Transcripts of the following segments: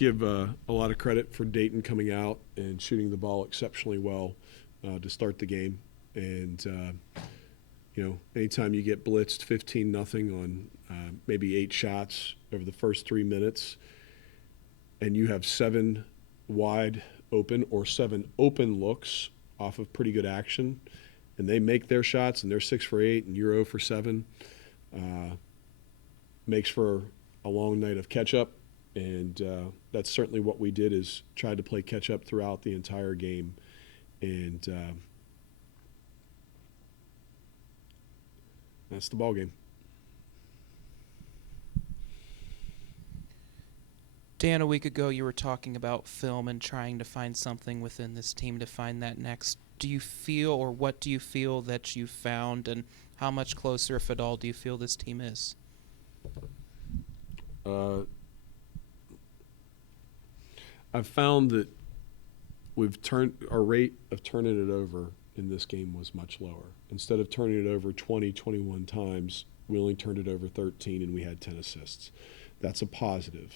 give a lot of credit for Dayton coming out and shooting the ball exceptionally well to start the game. And, anytime you get blitzed 15-0 on maybe 8 shots over the first 3 minutes and you have 7 wide open or 7 open looks off of pretty good action and they make their shots and they're 6 for 8 and you're 0 for 7, makes for a long night of catch-up. And that's certainly what we did, is tried to play catch-up throughout the entire game. And that's the ball game. Dan, a week ago you were talking about film and trying to find something within this team to find that next. Do you feel, or what do you feel that you found, and how much closer, if at all, do you feel this team is? I've found that our rate of turning it over in this game was much lower. Instead of turning it over 20, 21 times, we only turned it over 13 and we had 10 assists. That's a positive.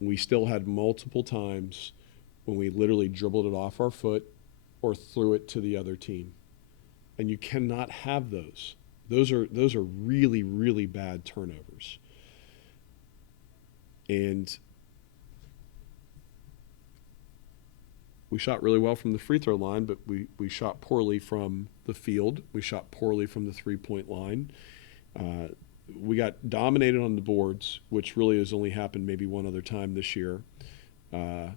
We still had multiple times when we literally dribbled it off our foot or threw it to the other team. And you cannot have those. Those are really, really bad turnovers. And we shot really well from the free throw line, but we shot poorly from the field. We shot poorly from the three-point line. We got dominated on the boards, which really has only happened maybe one other time this year. And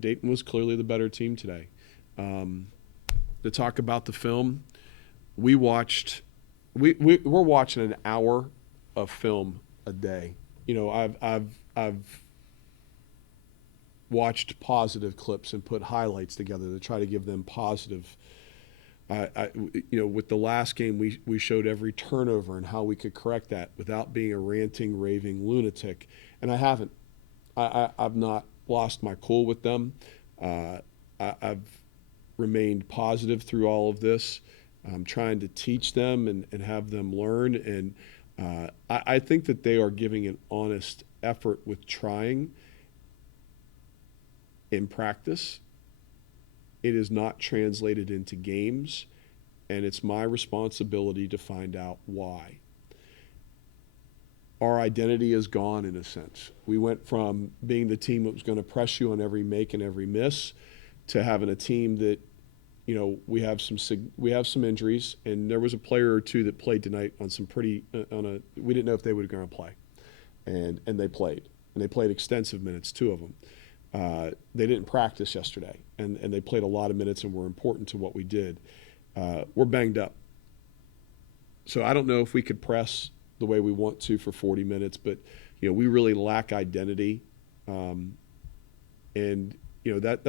Dayton was clearly the better team today. To talk about the film, we're watching an hour of film a day. I've watched positive clips and put highlights together to try to give them positive. With the last game, we showed every turnover and how we could correct that without being a ranting, raving lunatic. And I haven't. I've not lost my cool with them. I've remained positive through all of this. I'm trying to teach them and have them learn. And I think that they are giving an honest effort with trying in practice. It is not translated into games, and it's my responsibility to find out why. Our identity is gone in a sense. We went from being the team that was going to press you on every make and every miss to having a team that, we have some injuries, and there was a player or two that played tonight on some we didn't know if they were going to play, and they played, and they played extensive minutes, 2 of them. They didn't practice yesterday, and they played a lot of minutes and were important to what we did. We're banged up. So I don't know if we could press the way we want to for 40 minutes, but, we really lack identity. That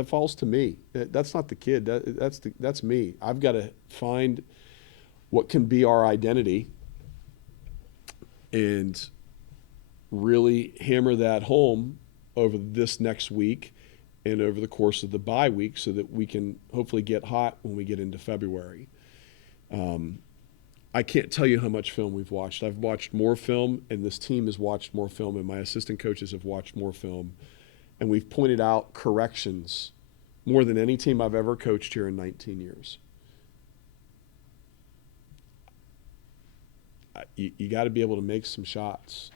falls to me. That's not the kid. That's me. I've got to find what can be our identity and really hammer that home over this next week and over the course of the bye week so that we can hopefully get hot when we get into February. I can't tell you how much film we've watched. I've watched more film, and this team has watched more film, and my assistant coaches have watched more film. And we've pointed out corrections more than any team I've ever coached here in 19 years. You got to be able to make some shots.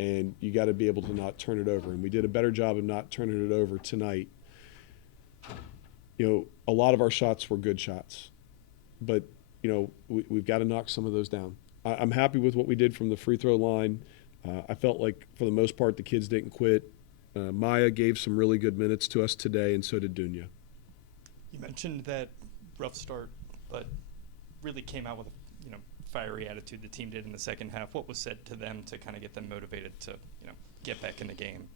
And you got to be able to not turn it over. And we did a better job of not turning it over tonight. A lot of our shots were good shots. But, we've got to knock some of those down. I'm happy with what we did from the free throw line. I felt like, for the most part, the kids didn't quit. Maya gave some really good minutes to us today, and so did Dunya. You mentioned that rough start, but really came out with a fiery attitude the team did in the second half. What was said to them to kind of get them motivated to get back in the game?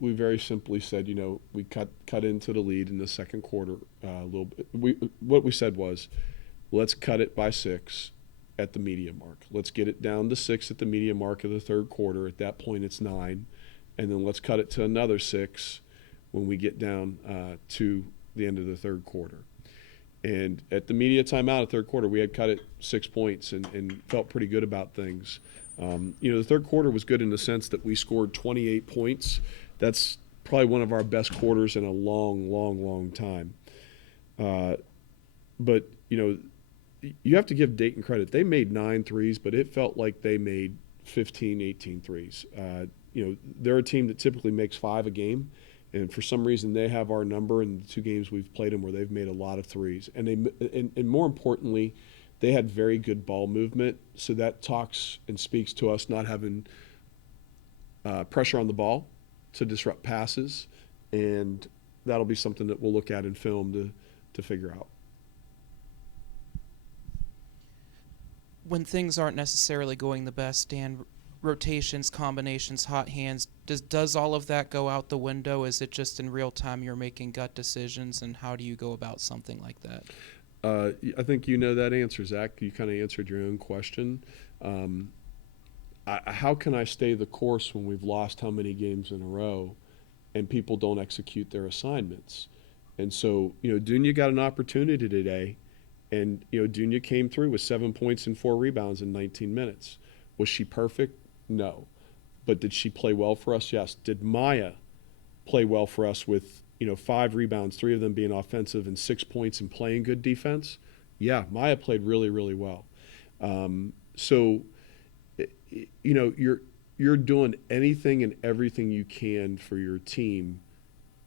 We very simply said, we cut into the lead in the second quarter a little bit. What we said was, let's cut it by 6 at the media mark. Let's get it down to 6 at the media mark of the third quarter. At that point, it's 9. And then let's cut it to another 6 when we get down to the end of the third quarter. And at the media timeout at third quarter, we had cut it 6 points and felt pretty good about things. The third quarter was good in the sense that we scored 28 points. That's probably one of our best quarters in a long, long, long time. But you have to give Dayton credit. They made 9 threes, but it felt like they made 15, 18 threes. They're a team that typically makes 5 a game, and for some reason they have our number in the 2 games we've played them where they've made a lot of threes. And more importantly, they had very good ball movement, so that talks and speaks to us not having pressure on the ball to disrupt passes, and that'll be something that we'll look at in film to figure out. When things aren't necessarily going the best, Dan, rotations, combinations, hot hands, does all of that go out the window? Is it just in real time you're making gut decisions, and how do you go about something like that? I think you know that answer, Zach. You kind of answered your own question. How can I stay the course when we've lost how many games in a row and people don't execute their assignments? And so, Dunya got an opportunity today, and, Dunya came through with 7 points and 4 rebounds in 19 minutes. Was she perfect? No. But did she play well for us? Yes. Did Maya play well for us with, 5 rebounds, 3 of them being offensive, and 6 points and playing good defense? Yeah, Maya played really, really well. You're doing anything and everything you can for your team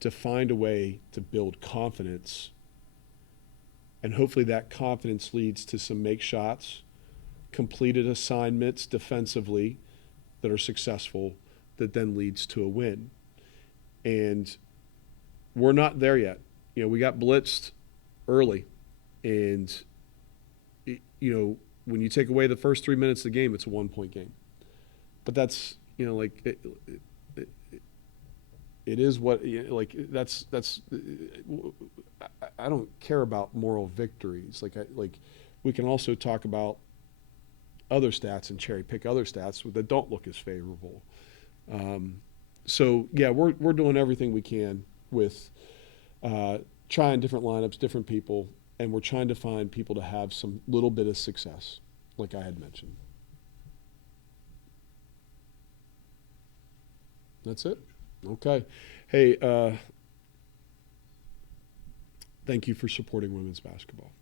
to find a way to build confidence, and hopefully that confidence leads to some make shots, completed assignments defensively that are successful, that then leads to a win. And we're not there yet. We got blitzed early, and when you take away the first 3 minutes of the game, it's a 1-point game. But that's it is what that's I don't care about moral victories. We can also talk about other stats and cherry pick other stats that don't look as favorable. We're doing everything we can with trying different lineups, different people, and we're trying to find people to have some little bit of success, like I had mentioned. That's it. Okay. Hey, thank you for supporting women's basketball.